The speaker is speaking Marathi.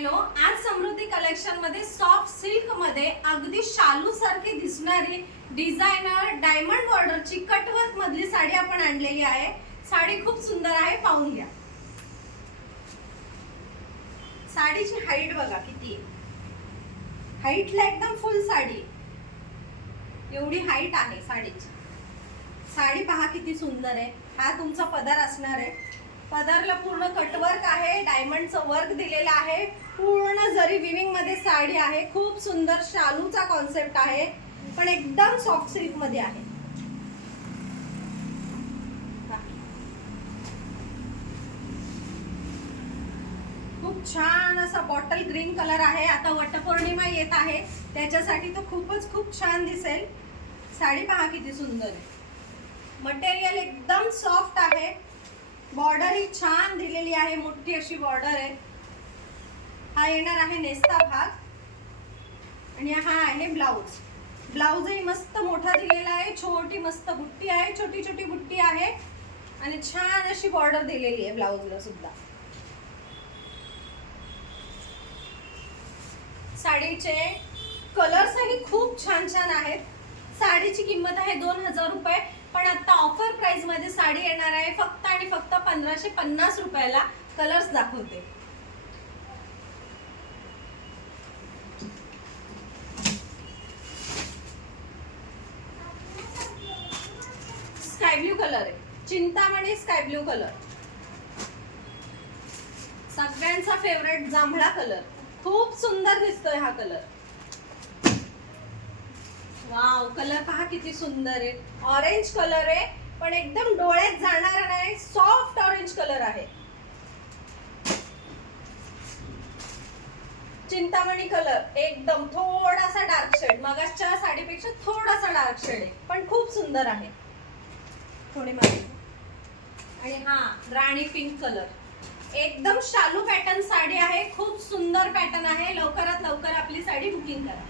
हॅलो, आज समृद्धी कलेक्शन मध्ये सॉफ्ट सिल्क मध्ये अगदी शालू सारखी दिसणारी डिझायनर डायमंड बॉर्डरची कटवर्क मधली साडी आपण आणलेली आहे। साडी खूप सुंदर आहे, पाहून घ्या। साडीची हाईट बघा किती आहे, हाईटला एकदम फुल साडी, एवढी हाईट आहे साडीची। साडी पहा किती सुंदर आहे। हा तुमचा पदर असणार आहे। पदरला पूर्ण कटवर्क आहे, डायमंडचं वर्क दिलेलं आहे, पूर्ण जरी विविंग मध्ये साडी आहे। खूप सुंदर शालूचा कॉन्सेप्ट आहे, पण एकदम सॉफ्ट सिल्क मध्ये आहे। खूप छान असा बॉटल ग्रीन कलर आहे। आता वटपौर्णिमा येत आहे, त्याच्यासाठी तो खूप छान दिसेल। साडी पहा किती सुंदर आहे। मटेरियल एकदम सॉफ्ट आहे, बॉर्डर ही छान दिलेली आहे, मोठी अशी बॉर्डर आहे। हा येणार आहे नेस्ता भाग आणि हा आहे ब्लाउज। ब्लाउजही मस्त मोठा दिलेला आहे, छोटी मस्त बुट्टी आहे, छोटी बुट्टी आहे आणि छान अशी बॉर्डर दिलेली आहे ब्लाउजला सुद्धा। साडीचे कलर्सही खूप छान आहेत। साडीची किंमत आहे 2000 रुपये, पण आता ऑफर प्राइस मध्ये साडी येणार आहे फक्त आणि फक्त 1550 रुपयाला। कलर्स दाखवते। स्काय ब्लू कलर आहे, चिंतामणी स्काय ब्लू कलर, सगळ्यांचा फेवरेट जांभळा कलर। खूप सुंदर दिसतोय हा कलर। वाव, कलर पहा किती सुंदर आहे। ऑरेंज कलर आहे, पण एकदम डोळ्यात जाणारा नाही, सॉफ्ट ऑरेंज कलर आहे। चिंतामणी कलर एकदम थोडासा डार्क शेड, मगाच्या साडीपेक्षा थोडासा डार्क शेड आहे, पण खूप सुंदर आहे। थोडी माहिती। आणि हा राणी पिंक कलर, एकदम शालू पॅटर्न साडी आहे, खूप सुंदर पॅटर्न आहे। लवकरात लवकर आपली साडी बुकिंग करा।